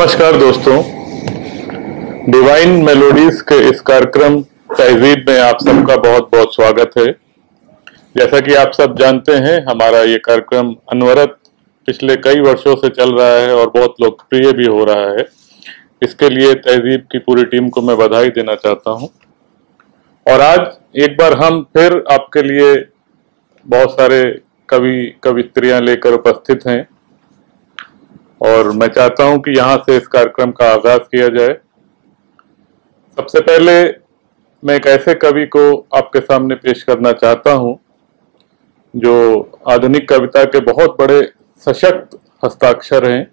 नमस्कार दोस्तों, divine melodies के इस कार्यक्रम तहजीब में आप सबका बहुत बहुत स्वागत है। जैसा कि आप सब जानते हैं, हमारा ये कार्यक्रम अनवरत पिछले कई वर्षों से चल रहा है और बहुत लोकप्रिय भी हो रहा है। इसके लिए तहजीब की पूरी टीम को मैं बधाई देना चाहता हूं। और आज एक बार हम फिर आपके लिए बहुत सारे कवि कवित्रियां लेकर उपस्थित हैं और मैं चाहता हूं कि यहां से इस कार्यक्रम का आगाज किया जाए। सबसे पहले मैं एक ऐसे कवि को आपके सामने पेश करना चाहता हूं जो आधुनिक कविता के बहुत बड़े सशक्त हस्ताक्षर हैं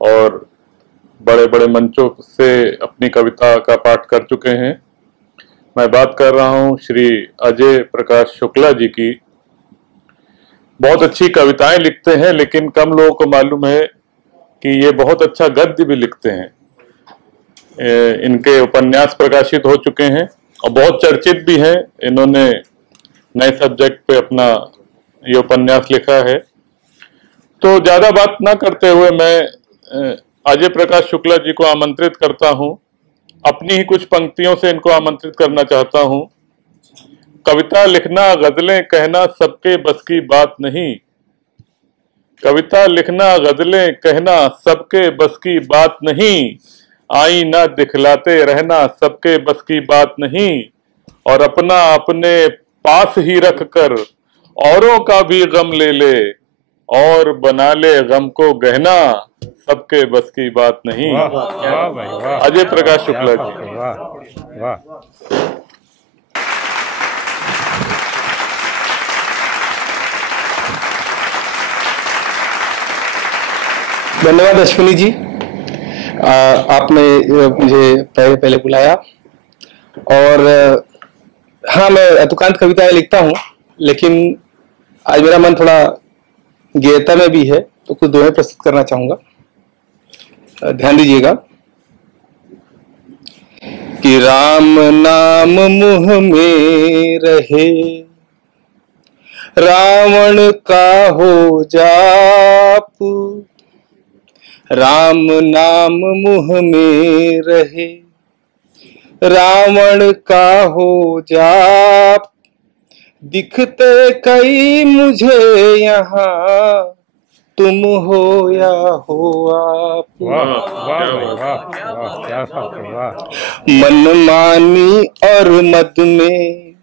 और बड़े बड़े मंचों से अपनी कविता का पाठ कर चुके हैं। मैं बात कर रहा हूं श्री अजय प्रकाश शुक्ला जी की। बहुत अच्छी कविताएं लिखते हैं, लेकिन कम लोगों को मालूम है कि ये बहुत अच्छा गद्य भी लिखते हैं। इनके उपन्यास प्रकाशित हो चुके हैं और बहुत चर्चित भी हैं। इन्होंने नए सब्जेक्ट पे अपना ये उपन्यास लिखा है। तो ज्यादा बात ना करते हुए मैं अजय प्रकाश शुक्ला जी को आमंत्रित करता हूं। अपनी ही कुछ पंक्तियों से इनको आमंत्रित करना चाहता हूं। कविता लिखना गजलें कहना सबके बस की बात नहीं। कविता लिखना गजलें कहना सबके बस की बात नहीं। आईना दिखलाते रहना सबके बस की बात नहीं। और अपना अपने पास ही रख कर औरों का भी गम ले ले और बना ले गम को गहना, सबके बस की बात नहीं। अजय प्रकाश शुक्ला जी। वाह। धन्यवाद अश्विनी जी। आपने मुझे पहले बुलाया। और हाँ, मैं अतुकांत कविताएं लिखता हूँ, लेकिन आज मेरा मन थोड़ा गेयता में भी है, तो कुछ दोहे प्रस्तुत करना चाहूंगा। ध्यान दीजिएगा कि राम नाम मुँह में रहे, रावण का हो जाप। राम नाम मुँह में रहे, रावण का हो जाप। दिखते कई मुझे यहाँ, तुम हो या हो आप। मनमानी और मद में,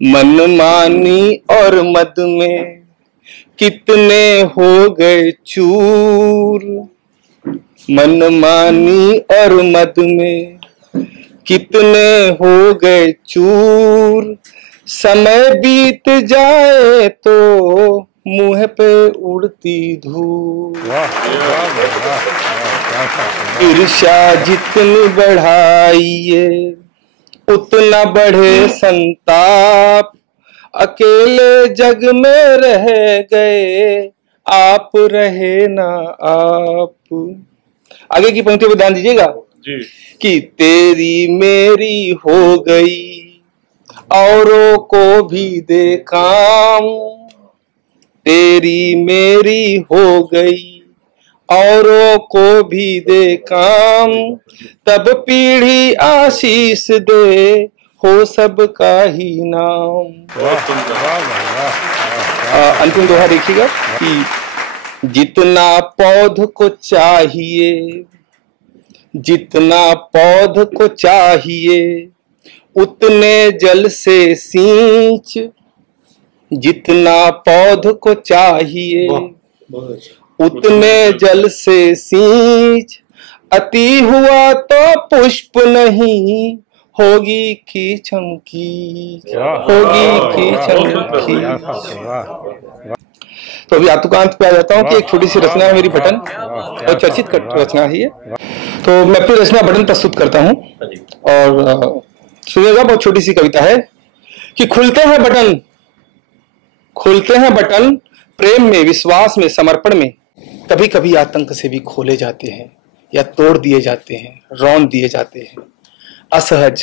मनमानी और मद में कितने हो गए चूर। मनमानी और मद में कितने हो गए चूर। समय बीत जाए तो मुंह पे उड़ती धूल। ईर्ष्या जितनी बढ़ाइए उतना बढ़े संताप। अकेले जग में रह गए, आप रहे ना आप। आगे की पंक्ति पे ध्यान दीजिएगा कि तेरी मेरी हो गई, औरों को भी दे काम। तेरी मेरी हो गई, औरों को भी दे काम। तब पीढ़ी आशीष दे, हो सबका ही नाम। अंतिम दोहा देखिएगा कि जितना पौध को चाहिए, जितना पौध को चाहिए उतने जल से सींच। जितना पौध को चाहिए उतने जल से सींच। अति हुआ तो पुष्प नहीं, होगी कीचम कीच, होगी कीचम कीच। तो अभी आतुकांत पे आ जाता हूँ कि एक छोटी सी रचना है मेरी, बटन, और चर्चित रचना है ये। तो मैं अपनी रचना बटन प्रस्तुत करता हूँ और सुनिएगा। बहुत छोटी सी कविता है कि खुलते हैं बटन, खुलते हैं बटन, प्रेम में, विश्वास में, समर्पण में। कभी कभी आतंक से भी खोले जाते हैं या तोड़ दिए जाते हैं, रौंद दिए जाते हैं। असहज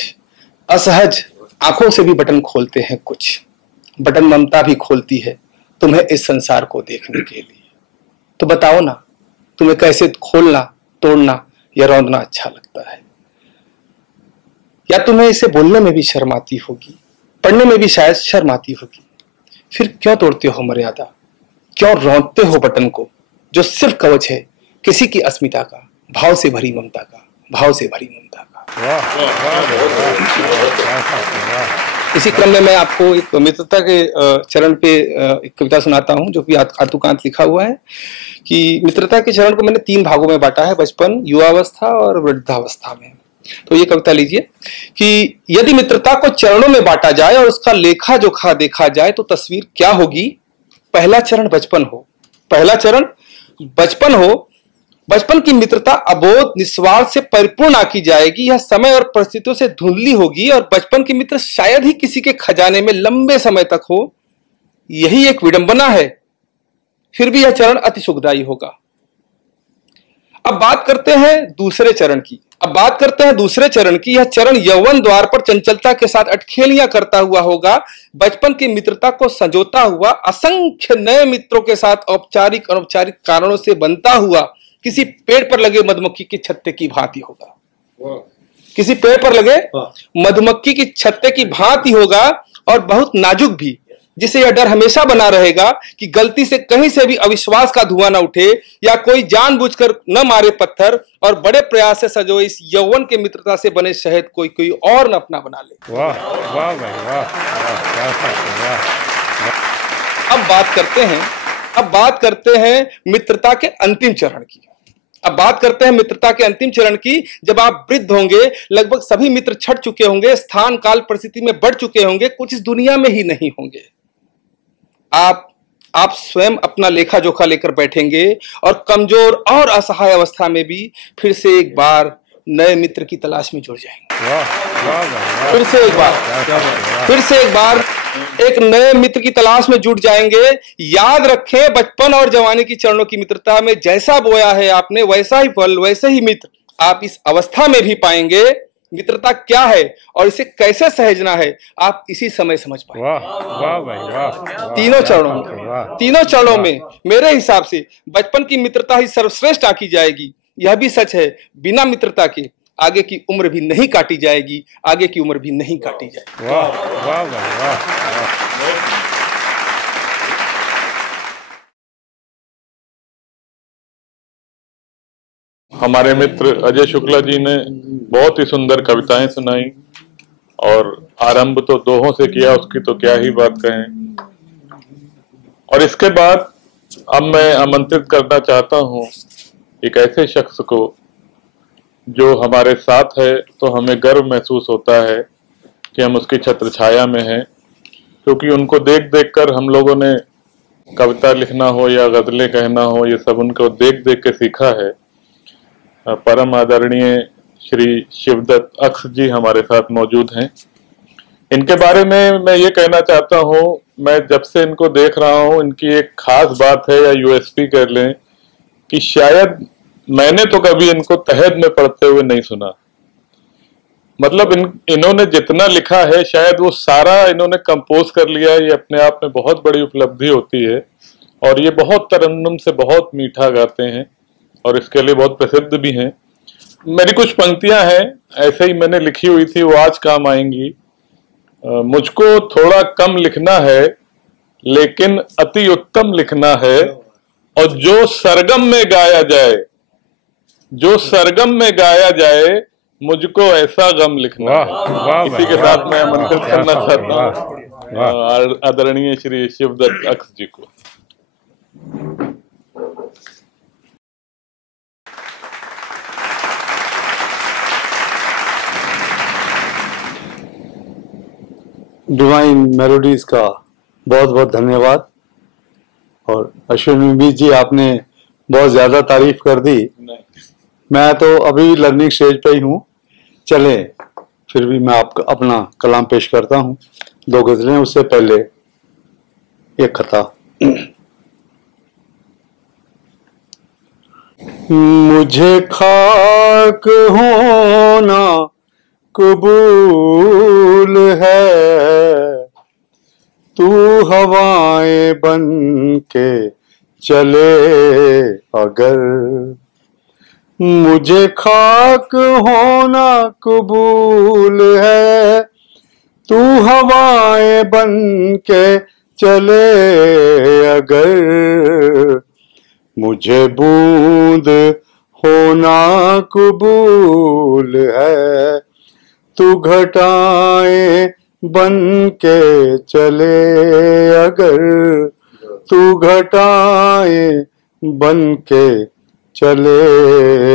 असहज आंखों से भी बटन खोलते हैं कुछ। बटन ममता भी खोलती है तुम्हें इस संसार को देखने के लिए। तो बताओ ना, तुम्हें कैसे खोलना तोड़ना या रौंदना अच्छा लगता है, या तुम्हें इसे बोलने में भी शर्म आती होगी, पढ़ने में भी शायद शर्म आती होगी, फिर क्यों तोड़ते हो मर्यादा, क्यों रौंदते हो बटन को जो सिर्फ कवच है किसी की अस्मिता का, भाव से भरी ममता का, भाव से भरी ममता का। इसी क्रम में मैं आपको एक मित्रता के चरण पे एक कविता सुनाता हूं जो कि आतुकांत लिखा हुआ है कि मित्रता के चरण को मैंने 3 भागों में बांटा है, बचपन, युवावस्था और वृद्धावस्था में। तो ये कविता लीजिए कि यदि मित्रता को चरणों में बांटा जाए और उसका लेखा जोखा देखा जाए तो तस्वीर क्या होगी। पहला चरण बचपन हो, पहला चरण बचपन हो। बचपन की मित्रता अबोध निस्वार्थ से परिपूर्ण आकी जाएगी। यह समय और परिस्थितियों से धुंधली होगी और बचपन की मित्र शायद ही किसी के खजाने में लंबे समय तक हो। यही एक विडंबना है, फिर भी यह चरण अति सुखदायी होगा। अब बात करते हैं दूसरे चरण की। यह चरण यौवन द्वार पर चंचलता के साथ अटखेलियां करता हुआ होगा। बचपन की मित्रता को संजोता हुआ असंख्य नए मित्रों के साथ औपचारिक अनौपचारिक कारणों से बनता हुआ किसी पेड़ पर लगे मधुमक्खी के छत्ते की भांति होगा। किसी पेड़ पर लगे मधुमक्खी की छत्ते की भांति होगा और बहुत नाजुक भी, जिसे यह डर हमेशा बना रहेगा कि गलती से कहीं से भी अविश्वास का धुआं न उठे या कोई जानबूझकर न मारे पत्थर और बड़े प्रयास से सजोए इस यौवन के मित्रता से बने शहद कोई और न अपना बना ले। वाह वाह भाई वाह, अब बात करते हैं मित्रता के अंतिम चरण की। जब आप वृद्ध होंगे, लगभग सभी मित्र छट चुके होंगे, स्थान काल परिस्थिति में बढ़ चुके होंगे, कुछ इस दुनिया में ही नहीं होंगे। आप स्वयं अपना लेखा जोखा लेकर बैठेंगे और कमजोर और असहाय अवस्था में भी फिर से एक बार नए मित्र की तलाश में जुड़ जाएंगे। फिर से एक बार एक नए मित्र की तलाश में जुट जाएंगे। याद रखें, बचपन और जवानी की चरणों की मित्रता में जैसा बोया है आपने, वैसा ही फल, वैसे ही मित्र आप इस अवस्था में भी पाएंगे। मित्रता क्या है और इसे कैसे सहेजना है, आप इसी समय समझ पाएंगे। वाह भाई वाह। तीनों चरणों में मेरे हिसाब से बचपन की मित्रता ही सर्वश्रेष्ठ आकी जाएगी। यह भी सच है, बिना मित्रता के आगे की उम्र भी नहीं काटी जाएगी। वाह वाह भाई वाह। हमारे मित्र अजय शुक्ला जी ने बहुत ही सुंदर कविताएं सुनाई और आरंभ तो दोहों से किया, उसकी तो क्या ही बात कहें। और इसके बाद अब मैं आमंत्रित करना चाहता हूं एक ऐसे शख्स को जो हमारे साथ है, तो हमें गर्व महसूस होता है कि हम उसकी छत्र छाया में हैं, क्योंकि उनको देख देख कर हम लोगों ने कविता लिखना हो या गजलें कहना हो, ये सब उनको देख देख के सीखा है। परम आदरणीय श्री शिवदत्त अक्स जी हमारे साथ मौजूद हैं। इनके बारे में मैं ये कहना चाहता हूँ, मैं जब से इनको देख रहा हूँ, इनकी एक खास बात है या यूएसपी कह लें कि शायद मैंने तो कभी इनको तहद में पढ़ते हुए नहीं सुना। मतलब इन्होंने जितना लिखा है शायद वो सारा इन्होंने कंपोज कर लिया है। ये अपने आप में बहुत बड़ी उपलब्धि होती है और ये बहुत तरन्नुम से बहुत मीठा गाते हैं और इसके लिए बहुत प्रसिद्ध भी हैं। मेरी कुछ पंक्तियां हैं ऐसे ही मैंने लिखी हुई थी, वो आज काम आएंगी। मुझको थोड़ा कम लिखना है लेकिन अति उत्तम लिखना है, और जो सरगम में गाया जाए मुझको ऐसा गम लिखना है। इसी के साथ मैं आमंत्रित करना चाहता हूँ आदरणीय श्री शिवदत्त अक्स जी को। डिवाइन मेलोडीज का बहुत बहुत धन्यवाद। और अश्विनी जी, आपने बहुत ज्यादा तारीफ कर दी। मैं तो अभी लर्निंग स्टेज पे ही हूँ। चले, फिर भी मैं आपका अपना कलाम पेश करता हूँ। 2 गजलें, उससे पहले एक कथा। मुझे खाक होना कबूल है, तू हवाएं बन के चले अगर, मुझे खाक होना कबूल है, तू हवाएं बन के चले अगर, मुझे बूंद होना कबूल है, तू घटाएं बन के चले अगर, तू घटाएं बन के चले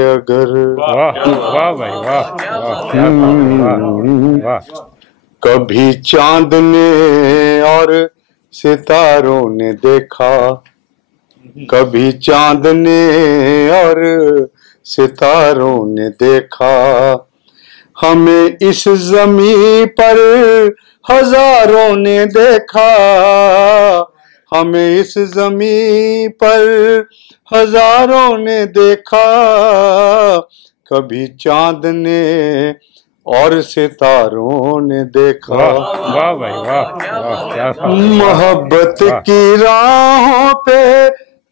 अगर। वाह वाह भाई वाह वाह क्या बात है, वाह। कभी चांद ने और सितारों ने देखा, कभी चांद ने और सितारों ने देखा, हमें इस जमीन पर हजारों ने देखा, हमें इस जमीन पर हजारों ने देखा, कभी चांद ने और सितारों ने देखा। वाह भाई वाह वाह क्या बात है, मोहब्बत वाह। की राहों पे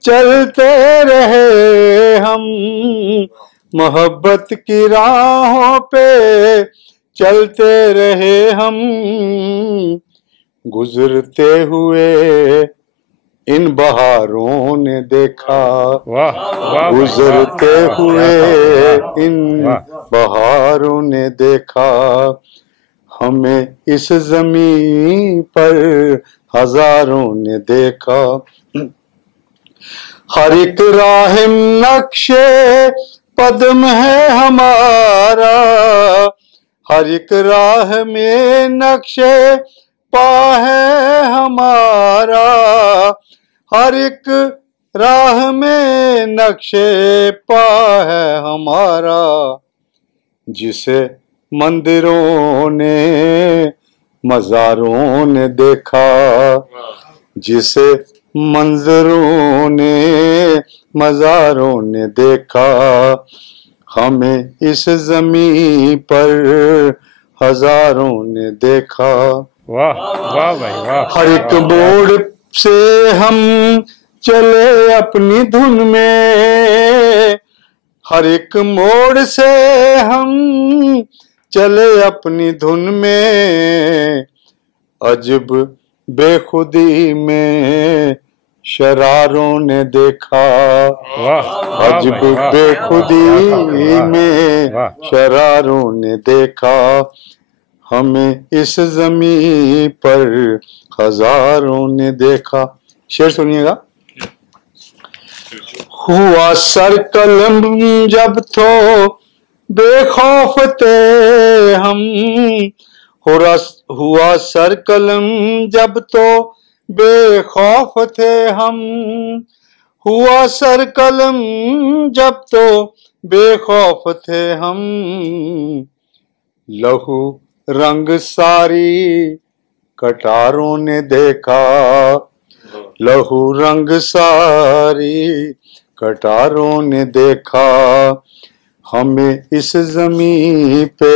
चलते रहे हम, मोहब्बत की राहों पे चलते रहे हम, गुजरते हुए इन बहारों ने देखा, वाह वाह भाई, गुजरते वाह, हुए क्या बात है, इन वाह। बहारों ने देखा, हमें इस जमीन पर हजारों ने देखा। हर एक राह नक्शे कदम है हमारा, हर एक राह में नक्शे पा है हमारा, हर एक राह में नक्शे पा है हमारा, जिसे मंदिरों ने मज़ारों ने देखा, जिसे मंजरों ने मज़ारों ने देखा, हमें इस जमीन पर हजारों ने देखा। वाह वाह भाई वाह। हर एक मोड़ से हम चले अपनी धुन में, हर एक मोड़ से हम चले अपनी धुन में, अजब बेखुदी में शरारों ने देखा, अजब बेखुदी में शरारों ने देखा, हमें इस जमीन पर हजारों ने देखा। शेर सुनिएगा। हुआ सर कलम जब तो बेखौफ थे हम, हुआ सर कलम जब तो बेखौफ थे हम, हुआ सर कलम जब तो बेखौफ थे हम, लहू रंग सारी कटारों ने देखा, लहू रंग सारी कटारों ने देखा, हमें इस जमीन पे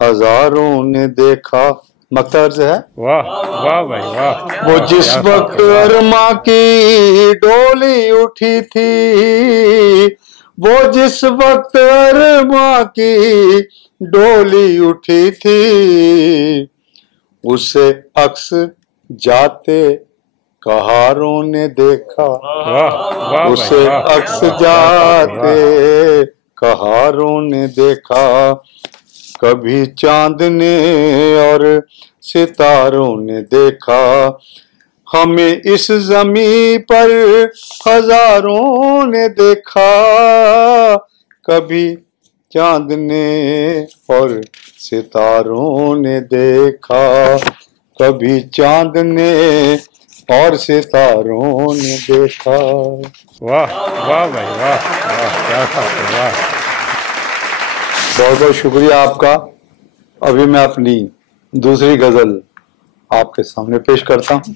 हजारों ने देखा। मकतर्ज है। वाह वाह भाई वाह। वो जिस वक्त अरमा की डोली उठी थी, वो जिस वक्त अरमा की डोली उठी थी, उसे अक्स जाते कहारों ने देखा, उसे अक्स जाते कहारों ने देखा, कभी चांद ने और सितारों ने देखा, हमें इस जमीन पर हजारों ने देखा, कभी चांद ने और सितारों ने देखा, कभी चांद ने और सितारों ने देखा। वाह वाह भाई वाह वाह क्या बात है, वाह। बहुत बहुत शुक्रिया आपका। अभी मैं अपनी दूसरी गजल आपके सामने पेश करता हूँ।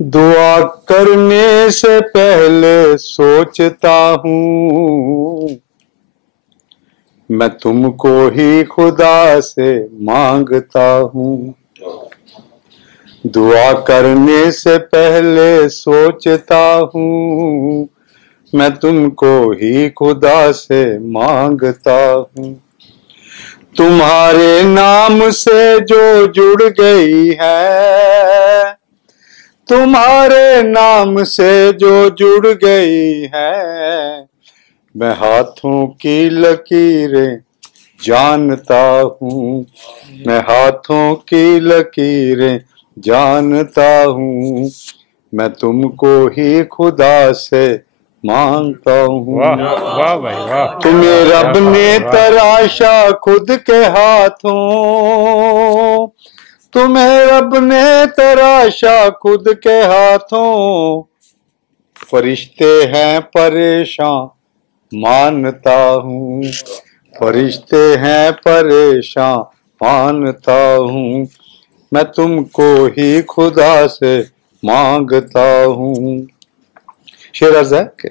दुआ करने से पहले सोचता हूँ, मैं तुमको ही खुदा से मांगता हूँ, दुआ करने से पहले सोचता हूँ, मैं तुमको ही खुदा से मांगता हूँ। तुम्हारे नाम से जो जुड़ गई है, तुम्हारे नाम से जो जुड़ गई है, मैं हाथों की लकीरें जानता हूँ, मैं हाथों की लकीरें जानता हूँ, मैं तुमको ही खुदा से मांगता हूँ। वाह वाह भाई वाह। तुम्हें रब ने वाह। तराशा खुद के हाथों, तुम्हें रब ने तराशा खुद के हाथों, फरिश्ते हैं परेशान मानता हूँ, फरिश्ते हैं परेशान मानता हूँ, मैं तुमको ही खुदा से मांगता हूँ। शेर अर्ज़ है कि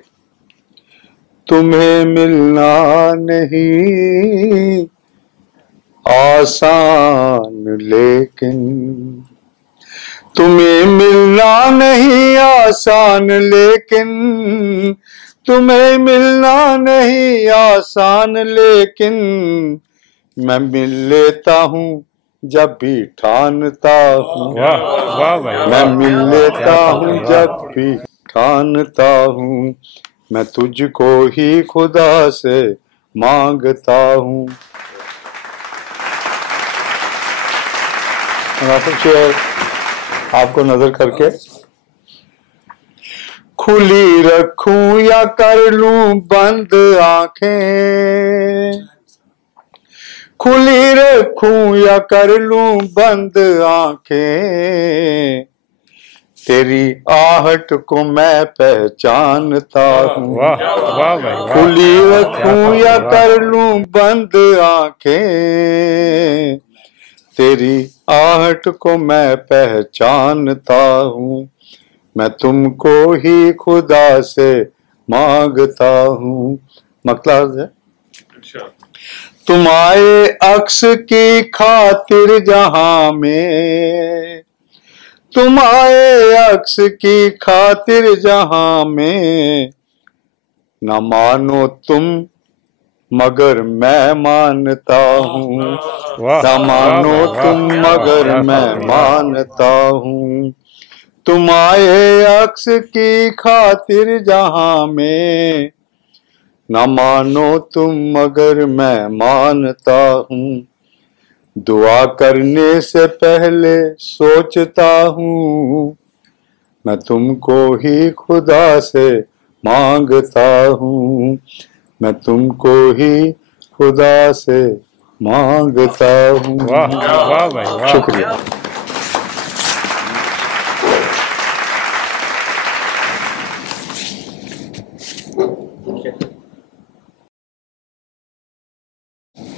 तुम्हें मिलना नहीं आसान, लेकिन तुम्हें मिलना नहीं आसान, लेकिन तुम्हें मिलना नहीं आसान, लेकिन मैं मिल लेता हूँ जब भी ठानता हूँ, वाह वाह भाई वाह। मैं मिल लेता वाह, हूँ वाह। जब भी ठानता हूँ, मैं तुझको ही खुदा से मांगता हूँ। शेर आपको नजर करके, खुली रखूं या कर लूं बंद आंखें, खुली रखूं या कर लूं बंद आंखें, तेरी आहट को मैं पहचानता हूँ। वाह वाह भाई वाह। खुली रखूं या कर लूं बंद आंखें, तेरी आहट को मैं पहचानता हूँ, मैं तुमको ही खुदा से मांगता हूँ। मतलब है तुम आए अक्स की खातिर जहां में, तुम आए अक्स की खातिर जहां में, न मानो तुम मगर मैं मानता हूँ, न मानो तुम मगर मैं मानता हूँ, तुम आए अक्स की खातिर जहां में, न मानो तुम मगर मैं मानता हूँ, दुआ करने से पहले सोचता हूँ, मैं तुमको ही खुदा से मांगता हूँ, मैं तुमको ही खुदा से मांगता हूँ। वाह वाह भाई वाह। शुक्रिया।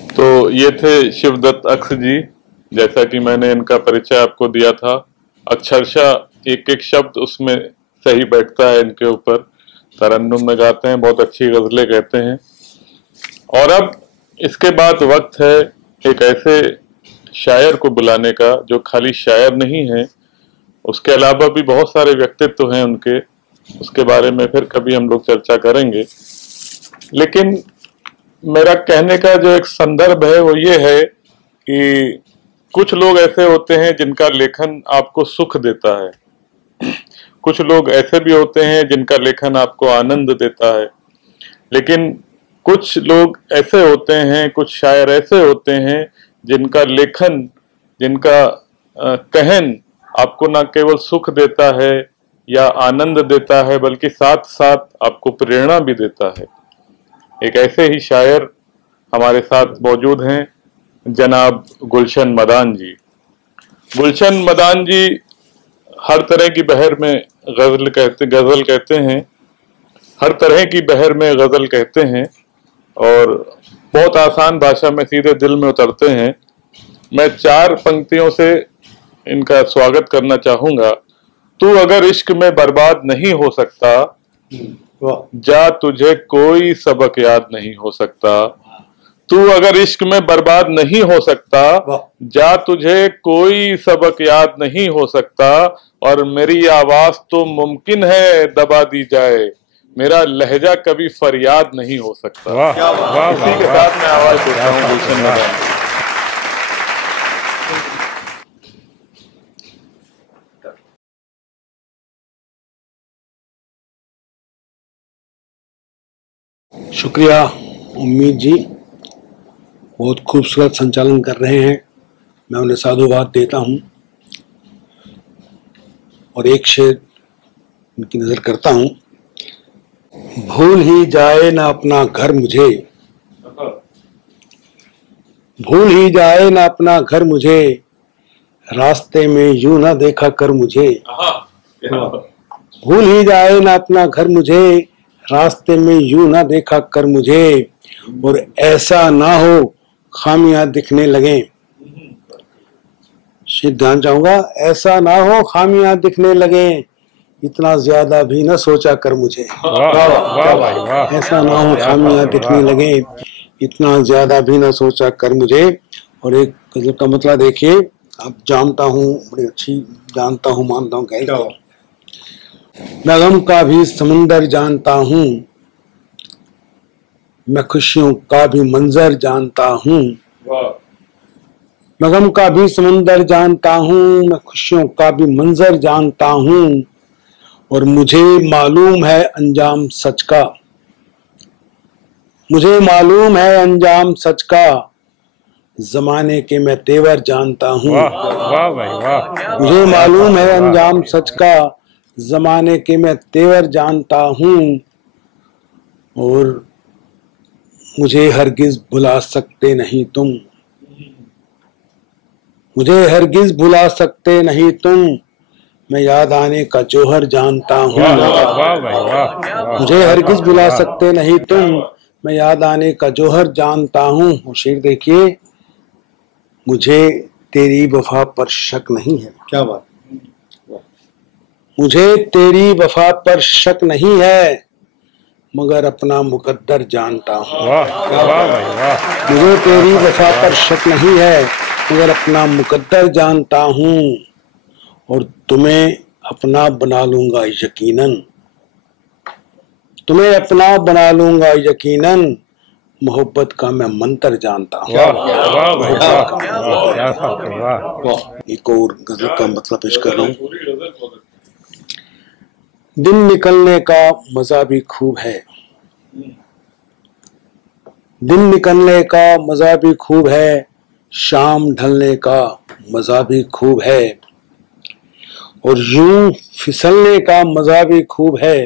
तो ये थे शिवदत्त अक्स जी। जैसा कि मैंने इनका परिचय आपको दिया था, अक्षरशः एक एक शब्द उसमें सही बैठता है इनके ऊपर। तरन्नुम में गाते हैं, बहुत अच्छी गजलें कहते हैं। और अब इसके बाद वक्त है एक ऐसे शायर को बुलाने का जो खाली शायर नहीं है, उसके अलावा भी बहुत सारे व्यक्तित्व हैं उनके, उसके बारे में फिर कभी हम लोग चर्चा करेंगे। लेकिन मेरा कहने का जो एक संदर्भ है वो ये है कि कुछ लोग ऐसे होते हैं जिनका लेखन आपको सुख देता है, कुछ लोग ऐसे भी होते हैं जिनका लेखन आपको आनंद देता है, लेकिन कुछ लोग ऐसे होते हैं, कुछ शायर ऐसे होते हैं जिनका लेखन, जिनका कहन आपको ना केवल सुख देता है या आनंद देता है, बल्कि साथ साथ आपको प्रेरणा भी देता है। एक ऐसे ही शायर हमारे साथ मौजूद हैं, जनाब गुलशन मदान जी। गुलशन मदान जी हर तरह की बहर में गजल कहते हैं, हर तरह की बहर में गजल कहते हैं और बहुत आसान भाषा में सीधे दिल में उतरते हैं। मैं 4 पंक्तियों से इनका स्वागत करना चाहूंगा। तू अगर इश्क में बर्बाद नहीं हो सकता, जा तुझे कोई सबक याद नहीं हो सकता। तू अगर इश्क में बर्बाद नहीं हो सकता, जा तुझे कोई सबक याद नहीं हो सकता, और मेरी आवाज तो मुमकिन है दबा दी जाए, मेरा लहजा कभी फरियाद नहीं हो सकता। वाह वाह इसी के साथ मैं आवाज देता हूँ गुलशन मैदान। शुक्रिया उम्मीद जी, बहुत खूबसूरत संचालन कर रहे हैं। मैं उन्हें साधुवाद देता हूं और एक शेर उनकी नजर करता हूं। भूल ही जाए ना अपना घर मुझे, भूल ही जाए ना अपना घर मुझे, रास्ते में यूं ना देखा कर मुझे। भूल ही जाए ना अपना घर मुझे, रास्ते में यूं ना देखा कर मुझे, और ऐसा ना हो खामियां दिखने लगे। ध्यान चाहूंगा, ऐसा ना हो खामियां दिखने लगे, इतना ज्यादा भी ना सोचा कर मुझे। ऐसा ना हो खामियां दिखने लगे, इतना ज्यादा भी ना सोचा कर मुझे। और एक गजल का मतलब देखिए, अब जानता हूँ, बड़ी अच्छी जानता हूँ, मानता हूँ, मैं गम का भी समंदर जानता हूँ, मैं खुशियों का भी मंजर जानता हूँ। मैं गम का भी समंदर जानता हूँ, मैं खुशियों का भी मंजर जानता हूँ, और मुझे मालूम है अंजाम सच का, मुझे मालूम है अंजाम सच का, जमाने के मैं तेवर जानता हूँ। मुझे मालूम है अंजाम सच का, जमाने के मैं तेवर जानता हूँ, और मुझे हरगिज भुला सकते नहीं तुम, मुझे हरगिज भुला सकते नहीं तुम, मैं याद आने का जौहर जानता हूँ। मुझे हरगिज भुला सकते नहीं तुम, मैं याद आने का जौहर जानता हूँ। और शेर देखिए, मुझे तेरी वफा पर शक नहीं है। क्या बात, मुझे तेरी वफा पर शक नहीं है, मगर अपना मुकद्दर जानता हूँ। मुझे तेरी वफा पर शक नहीं है, मगर अपना मुकद्दर जानता हूँ, और तुम्हें अपना बना लूंगा यकीनन, तुम्हें अपना बना लूंगा यकीनन, मोहब्बत का मैं मंत्र जानता हूँ। एक और गजल का मतलब पेश कर रहा हूँ। दिन निकलने का मजा भी खूब है, दिन निकलने का मजा भी खूब है, शाम ढलने का मजा भी खूब है, और यूं फिसलने का मजा भी खूब है,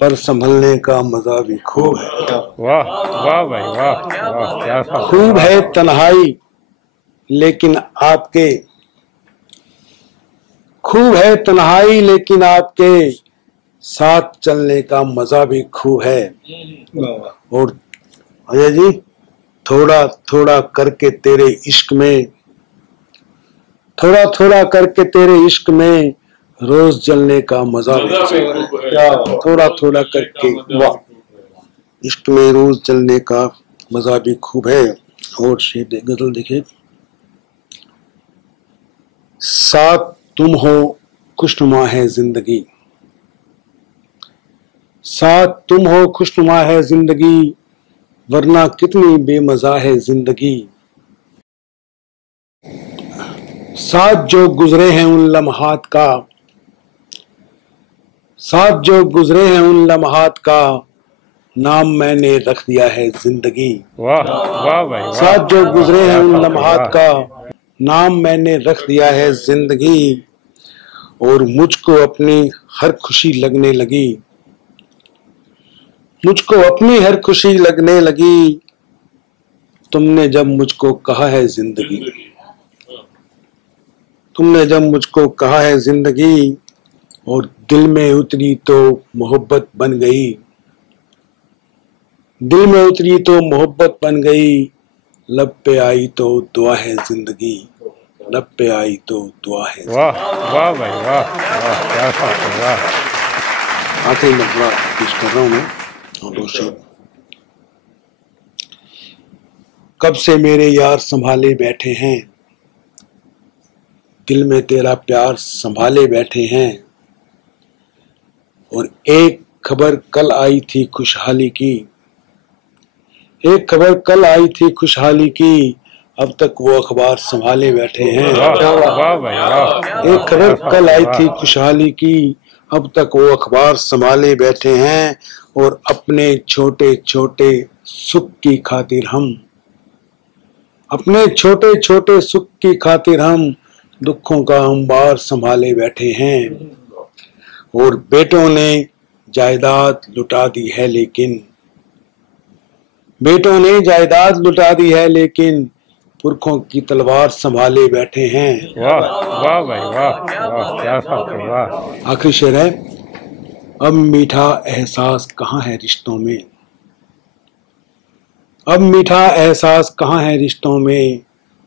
पर संभलने का मजा भी खूब है। वाह भाई वाह। खूब है तन्हाई लेकिन आपके, खूब है तन्हाई लेकिन आपके साथ चलने का मजा भी खूब है। और अजय जी, थोड़ा थोड़ा करके तेरे इश्क में, थोड़ा थोड़ा करके तेरे इश्क में रोज जलने का मजा भी, थोड़ा थोड़ा करके इश्क में रोज जलने का मजा भी खूब है। और शेर गजल देखे, साथ तुम हो खुशनुमा है जिंदगी, साथ तुम हो खुशनुमा है जिंदगी, वरना कितनी बेमजा है जिंदगी। साथ जो गुजरे हैं उन लम्हात का, साथ जो गुजरे हैं उन लम्हात का, नाम मैंने रख दिया है जिंदगी। वाह भाई। साथ जो गुजरे हैं उन लम्हात का, नाम मैंने रख दिया है जिंदगी, और मुझको अपनी हर खुशी लगने लगी, मुझको अपनी हर खुशी लगने लगी, तुमने जब मुझको कहा है जिंदगी, तुमने जब मुझको कहा है जिंदगी, और दिल में उतरी तो मोहब्बत बन गई, दिल में उतरी तो मोहब्बत बन गई, लब पे आई तो दुआ है जिंदगी, लब पे आई तो दुआ है। वाह भाई वाह। आखिरी मतलब पेश कर रहा हूँ मैं, और दो शेर। कब से मेरे यार संभाले बैठे हैं, दिल में तेरा प्यार संभाले बैठे हैं। और एक खबर कल आई थी खुशहाली की, एक खबर कल आई थी खुशहाली की, अब तक वो अखबार संभाले बैठे हैं। वाह भाई वाह। एक खबर कल आई थी खुशहाली की, अब तक वो अखबार संभाले बैठे हैं। और अपने छोटे छोटे सुख की खातिर हम, अपने छोटे छोटे सुख की खातिर हम दुखों का अंबार संभाले बैठे हैं। और बेटों ने जायदाद लुटा दी है लेकिन, बेटों ने जायदाद लुटा दी है लेकिन पुरखों की तलवार संभाले बैठे हैं। वाह वाह भाई वाह वाह, क्या बात है, वाह। आखिरी शेर है, अब मीठा एहसास कहाँ है रिश्तों में, अब मीठा एहसास कहाँ है रिश्तों में,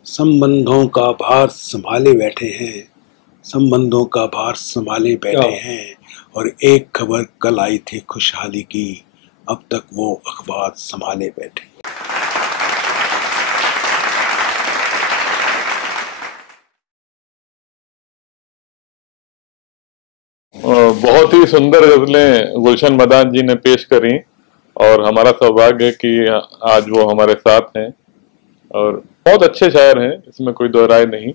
संबंधों का भार संभाले बैठे हैं, संबंधों का भार संभाले बैठे हैं। और एक खबर कल आई थी खुशहाली की, अब तक वो अखबार संभाले बैठे। बहुत ही सुंदर गजलें गुलशन मदान जी ने पेश करी और हमारा सौभाग्य है कि आज वो हमारे साथ हैं और बहुत अच्छे शायर हैं, इसमें कोई दो राय नहीं।